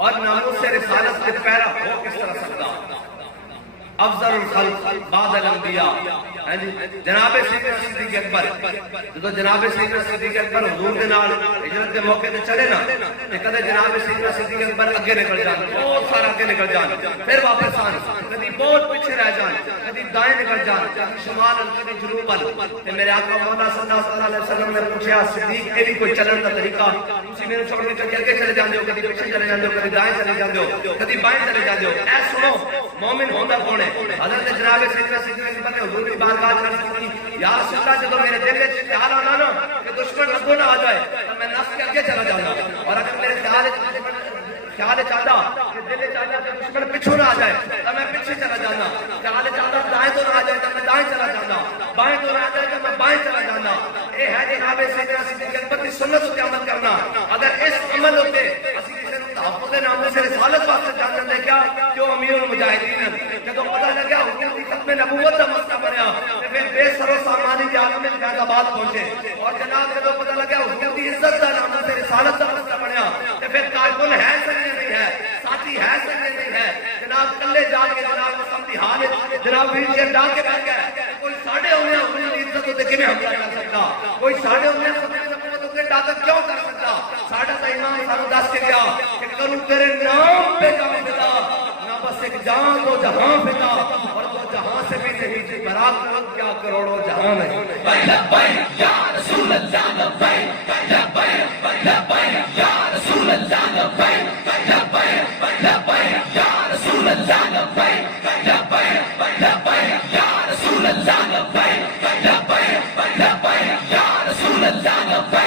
اور ناموس رسالت کے پیرا ہو کس طرح سکتا افضل الخلق بعد الانبیاء جناب سیدنا صدیق اکبر جو جناب سیدنا صدیق اکبر حضور کے نال ہجرت کے موقع تے چلے نا تے کدے جناب سیدنا صدیق اکبر اگے نکل جان بہت سارا اگے نکل جان پھر واپس آن کبھی بہت پیچھے رہ جان کبھی دائیں نکل جان کبھی شمال کبھی جنوب تے میرے آقا مولا صلی اللہ علیہ وسلم نے پوچھا صدیق یہ بھی کوئی چلن کا طریقہ تسی میرے چھوڑ کے کبھی اگے چلے جاندے ہو کبھی پیچھے چلے جاندے ہو کبھی دائیں چلے جاندے ہو کبھی بائیں چلے جاندے ہو اے سنو مومن ہوندا کون ہے حضرت جناب سیدنا صدیق اکبر نے حضور کی بارگاہ میں عرض کی یا رسول اللہ جب میرے دل میں خیال آنا نا کہ دشمن لگو نہ آ جائے تو میں نفس کے آگے چلا جانا اور اگر میرے خیال چاہتا کہ دل چاہتا کہ دشمن پیچھے نہ آ جائے تو میں پیچھے چلا جانا خیال چاہتا دائیں تو نہ آ جائے تو میں دائیں چلا جانا بائیں تو نہ آ جائے تو میں بائیں چلا جانا یہ ہے جناب سیدنا صدیق اکبر کی سنت ہوتے عمل کرنا اگر اس عمل ہوتے تحفظ نامے سے رسالت واسطے جاننے لے کیا جو امیر المجاہدین جب پتہ لگا حکومت کی ختم نبوت کا مسئلہ بنیا پھر بے سر و سامانی کے عالم میں فیض آباد پہنچے اور جناب جب پتہ لگا حکومت کی عزت کا نامے سے رسالت کا مسئلہ بنیا پھر کارکن ہے سنگے نہیں ہے ساتھی ہے سنگے نہیں ہے جناب کلے جا کے جناب سمجھی حال جناب ویر جی ڈال کے بیٹھ گئے کوئی ساڑھے ہوئے حکومت کی عزت ہوتے کہ حملہ کر سکتا کوئی ساڑھے ہوئے طاقت کیوں کر سکتا ساڑھا تا ایمان سانو دس کے گیا کہ کروں تیرے نام پہ جان فدا نہ بس ایک جان دو جہاں فدا اور دو جہاں سے بھی نہیں جی برات کروں کیا کروڑوں جہاں ہے لبیک یا رسول اللہ لبیک لبیک لبیک یا رسول اللہ لبیک لبیک لبیک یا رسول اللہ لبیک لبیک لبیک یا رسول اللہ لبیک لبیک لبیک یا رسول اللہ لبیک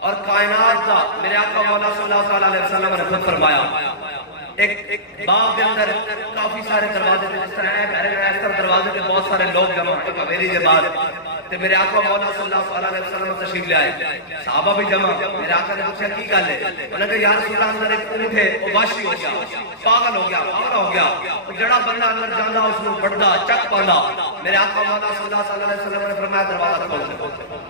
اور کائنات کا میرے آقا مولا صلی اللہ علیہ وسلم نے خود فرمایا ایک باغ کے اندر کافی سارے دروازے تھے جس طرح اس طرح دروازے پہ بہت سارے لوگ جمع ایک حویلی کے بعد تو میرے آقا مولا صلی اللہ علیہ وسلم تشریف لے آئے صحابہ بھی جمع میرے آقا نے پوچھا کی گل ہے انہوں نے کہا یا رسول اللہ اندر ایک اونٹ ہے وہ وحشی ہو گیا پاگل ہو گیا پاگل ہو گیا جڑا بندہ اندر جاندا اس کو بڑھدا چک پاندا میرے آقا مولا صلی اللہ علیہ وسلم نے فرمایا دروازہ کھول دو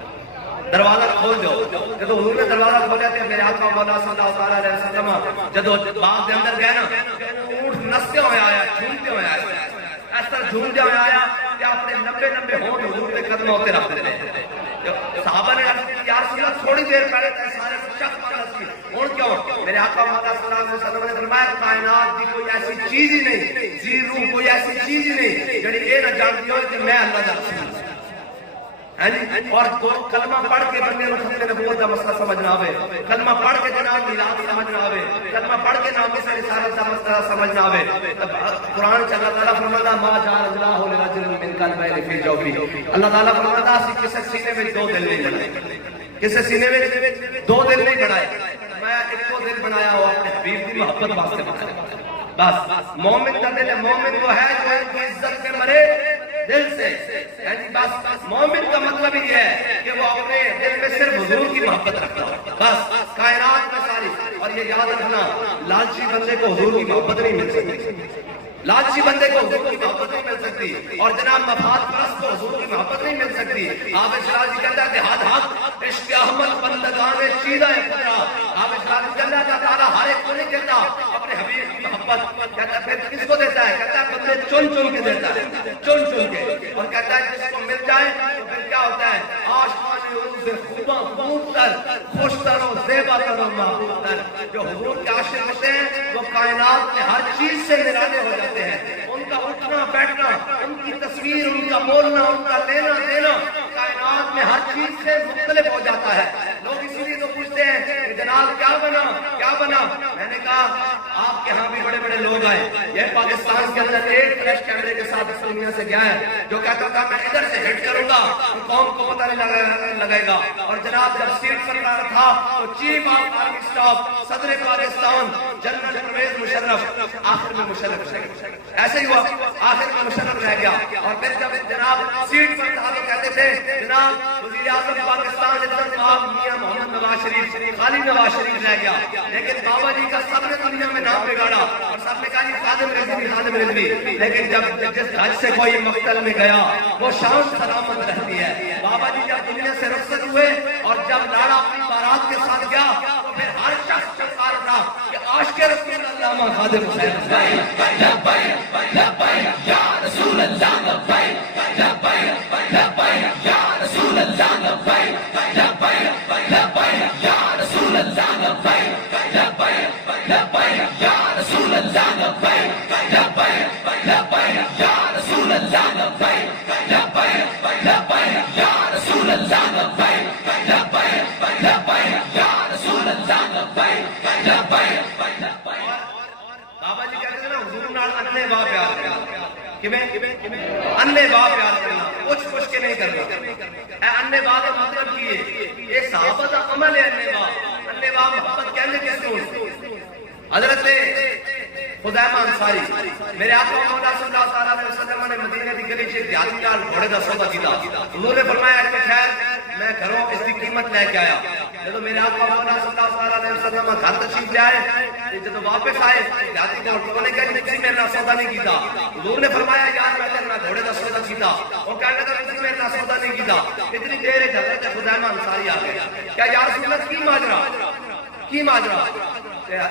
دروازہ کھول دو جب حضور نے دروازہ کھولیا تے میرے آقا مولا صلی اللہ علیہ وسلم جب باغ کے اندر گئے نا اونٹ نستے ہوئے آیا جھومتے ہوئے آیا اس طرح جھومتے ہوئے آیا کہ اپنے لمبے لمبے ہونٹ حضور کے قدموں پہ رکھ دیتے صحابہ نے عرض کی یا رسول اللہ تھوڑی دیر پہلے تے سارے شک پانا سی ہن کیوں میرے آقا مولا صلی اللہ علیہ وسلم نے فرمایا کائنات کی کوئی ایسی چیز ہی نہیں زیرو کوئی ایسی چیز ہی نہیں جڑی یہ نہ جانتی ہو کہ میں اللہ دا رسول ہوں اور دو کلمہ پڑھ کے بندے کو ختم نبوت کا مسئلہ سمجھنا آوے کلمہ پڑھ کے جناب میلاد سمجھنا آوے کلمہ پڑھ کے نام سے رسالت کا مسئلہ سمجھنا آوے قرآن چ اللہ تعالیٰ فرماتا ما جعل اللہ لرجل من قلبین فی جوفہ اللہ تعالیٰ فرماتا اسی کسی سینے میں دو دل نہیں بنائے کسی سینے میں دو دل نہیں بنائے میں ایک کو دل بنایا ہوا اپنے حبیب کی محبت واسطے بنایا بس مومن کا دل ہے مومن وہ ہے جو ان کی عزت پہ مرے دل سے یعنی بس مومن کا مطلب یہ ہے کہ وہ اپنے دل میں صرف حضور کی محبت رکھتا ہو بس کائنات میں ساری اور یہ یاد رکھنا لالچی بندے کو حضور کی محبت نہیں مل سکتی لالچی بندے کو حضور کی محبت نہیں مل سکتی اور جناب مفاد پرست کو حضور کی محبت نہیں مل سکتی آپ شراز جی کہتا ہے کہ حد حق عشق احمد بندگان چیدہ خدا آپ شراز جی کہتا ہے تعالیٰ ہر ایک کو نہیں کہتا اپنے حبیب کی محبت کہتا ہے پھر کس کو دیتا ہے کہتا ہے بندے چن چن کے دیتا ہے چن چن کے اور کہتا ہے جس کو مل جائے تو پھر کیا ہوتا ہے آشمان عروض خوباں خوب تر خوش تر و زیبا تر و محبوب تر جو حضور کے عاشق ہوتے ہیں وہ کائنات میں ہر چیز سے نرانے ہو جاتے ہیں ان کا اٹھنا بیٹھنا ان کی تصویر ان کا بولنا ان کا لینا دینا کائنات میں ہر چیز سے مختلف ہو جاتا ہے لوگ اسی لیے تو پوچھتے ہیں کہ جناب کیا بنا کیا بنا؟ میں نے کہا آپ کے ہاں بھی بڑے بڑے لوگ آئے، یہ پاکستان کے اندر ایک فلیش کیمرے کے ساتھ اس دنیا سے گیا ہے جو کہتا تھا میں ادھر سے ہٹ کروں گا قوم کو پتہ نہیں لگے گا، اور جناب جب سیٹ پر تھا تو چیف آف آرمی اسٹاف صدر پاکستان جنرل پرویز مشرف آخر میں مشرف ایسے ہی ہوا، آخر میں مشرف رہ گیا، اور پھر جب جناب سیٹ پر تھا تو کہتے تھے جناب وزیر اعظم پاکستان میاں محمد نواز شریف، خالی نواز شریف رہ گیا، لیکن بابا جی کا سب نے دنیا میں نام بگاڑا اور سب نے کہا جی خادم رضوی خادم رضوی، لیکن جب جس حج سے کوئی مقتل میں گیا وہ شان سلامت رہتی ہے۔ بابا جی جب دنیا سے رخصت ہوئے اور جب لاڑا اپنی بارات کے ساتھ گیا تو پھر ہر شخص چکار اٹھا کہ عاشق رسول اللہ خادم حسین لبیک لبیک یا رسول اللہ لبیک لبیک لبیک یا رسول اللہ لبیک لبیک لبیک یا رسول اللہ لبیک لبیک لبیک یا رسول اللہ لبیک لبیک لبیک یا رسول اللہ لبیک لبیک لبیک یا رسول اللہ لبیک لبیک لبیک یا رسول اللہ لبیک لبیک لبیک۔ بابا جی کہتے ہیں نا حضور نال انے واہ پیار کرنا، انے واہ پیار کرنا، کچھ کے نہیں کرنا۔ انے واہ کا مطلب کی ہے یہ صحابہ کا عمل ہے، انے واہ محبت کہنے کس کو؟ حضرت خزیمہ انصاری میرے آقا مولا صلی اللہ علیہ وسلم نے مدینے کی گلی سے دیہاتی نال گھوڑے کا سودا کیتا، حضور نے فرمایا کہ خیر میں گھروں اس کی قیمت لے کے آیا، جب میرے آقا مولا صلی اللہ علیہ وسلم گھر تشریف لے آئے، جب واپس آئے دیہاتی کو انہوں نے کہا کسی میرے نال سودا نہیں کیتا، حضور نے فرمایا یار میں تیرے نال گھوڑے کا سودا کیتا، وہ کہنے لگا کسی میرے نال سودا نہیں کیتا، اتنی دیر ہے حضرت خزیمہ انصاری آ گئے، کیا یا رسول اللہ کی ماجرا کی ماجرا؟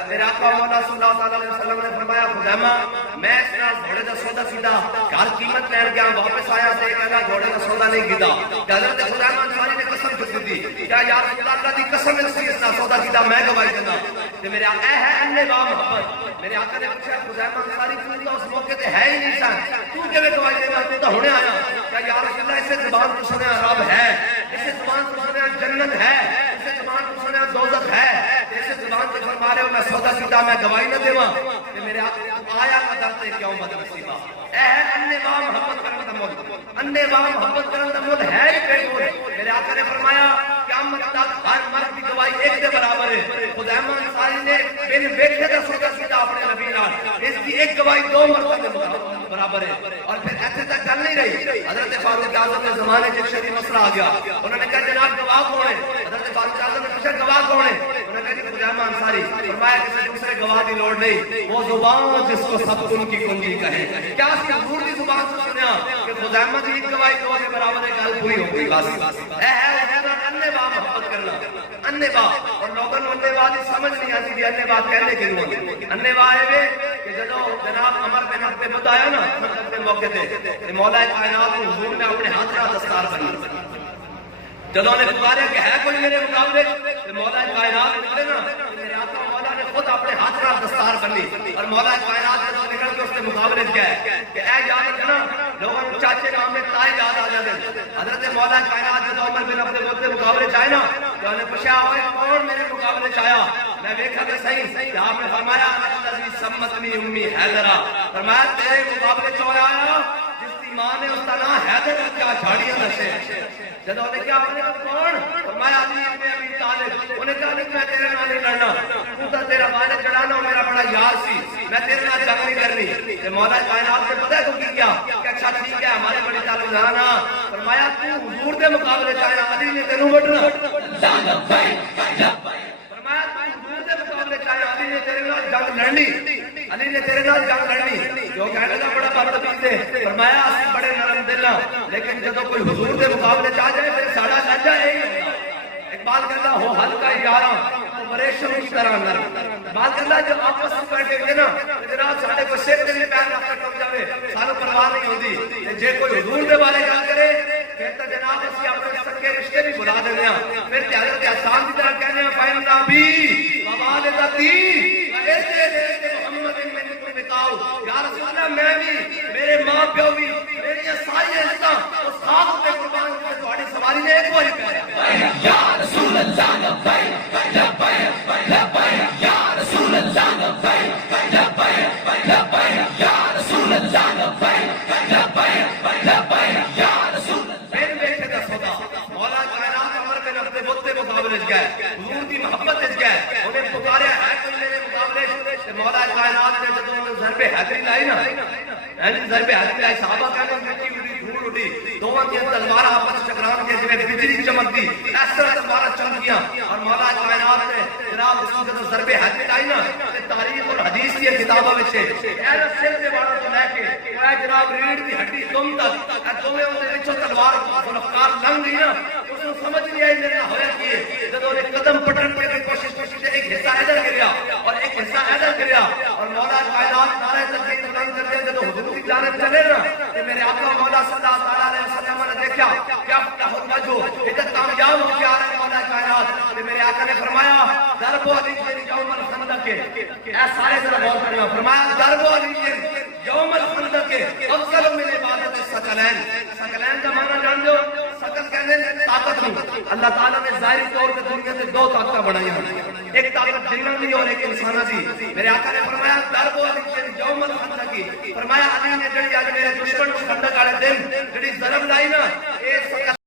میرے آقا مولا صلی اللہ علیہ وسلم نے فرمایا خزیمہ میں اس نال گھوڑے کا سودا کیتا، گھر قیمت لین گیا واپس آیا تے کہنا گھوڑے کا سودا نہیں کیتا، حضرت خزیمہ انصاری نے قسم چک دی کیا یا رسول اللہ دی قسم ہے اس نال سودا کیتا میں گواہی دینا، تے میرے آقا اے ہے انے واہ محبت۔ میرے آقا نے پوچھا خزیمہ انصاری تو اس موقع تے ہے ہی نہیں سن، تو کیویں گواہی دینا، تو تو ہنے آیا، کیا یا رسول اللہ اسے زبان تو سنیا رب ہے، اسے زبان تو سنیا جنت ہے، اسے زبان تو سنیا دوزخ ہے، اسے زبان تو فرما رہے ہو میں سودا کیتا میں گواہی نہ دیواں، تے میرے آیا کا در تے کیوں بد نصیبہ۔ اے ہے انے واہ محبت کرن دا مول، انے واہ محبت کرن دا مول ہے ہی بے مول۔ میرے آقا نے فرمایا قیامت تک ہر مرد کی گواہی ایک دے برابر ہے۔ خزیمہ انصاری نے میرے بیٹے دا سودا کیتا اپنے نبی نال، اس کی ایک گواہی دو مرد دے برابر ہے، اور پھر ایسے تک گل نہیں رہی، حضرت فاروق اعظم کے زمانے میں ایک شریف مسئلہ آ گیا، انہوں نے کہا جناب گواہ کون ہے؟ حضرت فاروق اعظم نے پوچھا گواہ کون ہے؟ انہوں نے کہا خزیمہ انصاری، فرمایا کسی دوسرے گواہ کی لوڑ نہیں، وہ زبان جس کو سب ان کی کنجی کہے۔ کیا اس کی حضور کی زبان سے سنیا کہ خزیمہ کی ایک گواہی دو کے برابر ہے، گل پوری ہو گئی بس۔ اے ہے انے واہ محبت کرنا، انے واہ، اور لوگوں کو انے واہ کی سمجھ نہیں آتی کہ انے واہ کہنے کے لیے انے واہ ہے کہ جدو جناب عمر بن عبد العزیز آیا نا مطلب کے موقع تے مولا کائنات کو حضور نے اپنے ہاتھ کا دستار بنی، جدو نے پکارا کہ ہے کوئی میرے مقابلے، مولا کائنات نے نا میرے آقا مولا نے خود اپنے ہاتھ کا دستار بنی، اور مولا کائنات جدو نکل کے اس کے مقابلے گئے کہ اے یاد رکھنا لوگوں چاچے نام میں تائے یاد آ جاتے، حضرت مولا کائنات جدو عمر بن عبد العزیز کے مقابلے چاہے نا تو انہوں نے پوچھا ہوئے کون میرے مقابلے چاہیا، میں دیکھا کہ صحیح کہ آپ نے فرمایا الذی سمتنی امی حیدرہ، فرمایا تیرے مقابلے چاہیا آیا جس کی ماں نے اس کا نام حیدر رکھا جھاڑیاں نشے، جب انہوں نے کیا کون؟ فرمایا علی ابن ابی طالب، انہوں نے کہا میں تیرے نال نہیں لڑنا، تو تا تیرا بھائی چڑھانا میرا بڑا یار سی، میں تیرے نال جنگ نہیں کرنی۔ تے مولا کائنات نے پتہ ہے تو کی کیا کہ اچھا ٹھیک ہے ہمارے بڑے تعلق جانا، فرمایا تو حضور دے مقابلے چاہیا علی نے تینوں وڈنا، فرمایا تو حضور دے مقابلے چاہیا علی نے تیرے نال جنگ لڑنی، علی نے تیرے نال جنگ لڑنی، جو کہنے لگا بڑا بدتمیز ہے، فرمایا اسی بڑے نرم دل ہاں، لیکن جب کوئی حضور دے مقابلے چاہ جائے پھر ساڑا لہجہ یہی ہوتا۔ اقبال کہتا ہو ہلکا یاراں تو ریشم کی طرح نرم، اقبال کہتا جب آپس میں بیٹھے ہوئے نا جناب ساڑے کو سیک دے بھی پیر رکھ کر کم جاوے سانو پرواہ نہیں ہوتی، جے کوئی حضور دے والے گل کرے کہتا جناب اسی اپنے سکے رشتے بھی بلا دینے ہیں، پھر تے حضرت حسان کی طرح کہنے ہیں فَإِنَّا بِي وَوَالِدَتِي یا رسول اللہ میں بھی میرے ماں پیو بھی میری ساری عزتاں اس خاک پہ قربان ہوئے تہاڈی سواری نے ایک بار کہا یا رسول اللہ لبیک لبیک لبیک یا مولا کائنات نے جدوں ضرب حیدری لائی نا ضرب حیدری لائی صحابہ کہنے مٹی اڑی دھول اڑی دونوں کی تلوار آپس ٹکران کے جویں بجلی چمکتی اس طرح تلوار چمکیاں اور مولا کائنات نے جناب اس جدوں ضرب حیدری لائی نا تاریخ اور حدیث کی کتابوں میں اے سر دے والوں تو لے کے اے جناب ریڑھ دی ہڈی تم تک اے دوویں اون دے وچوں تلوار گلفکار لنگ گئی نا اس نوں سمجھ نہیں آئی میرا ہویا کی جدوں نے قدم پٹن کی کوشش کی ایک حصہ ادھر گریا اور ایک حصہ ادھر گریا اور مولا کائنات نعرہ تکبیر بلند کرتے ہیں جدوں حضور کی جانب چلے نا کہ میرے آقا مولا صلی اللہ علیہ وسلم نے دیکھا کیا فتح وجہ ادھر کامیاب ہو کے آ رہے مولا کائنات کہ میرے آقا نے فرمایا ضرب علی یوم الخندق اے سارے ذرا غور کرنا فرمایا ضرب علی یوم الخندق افضل من عبادت الثقلین ثقلین کا معنی جان دو ثقل کہنے طاقت نہیں اللہ تعالیٰ نے ظاہری طور پہ دنیا سے دو طاقتیں بنائی ہیں ایک طاقت جنوں دی اور ایک انسانہ دی میرے آقا نے فرمایا ضرب علی یوم الخندق فرمایا علی نے جڑی اج میرے دشمن کو خندق والے دن جڑی ضرب لائی نا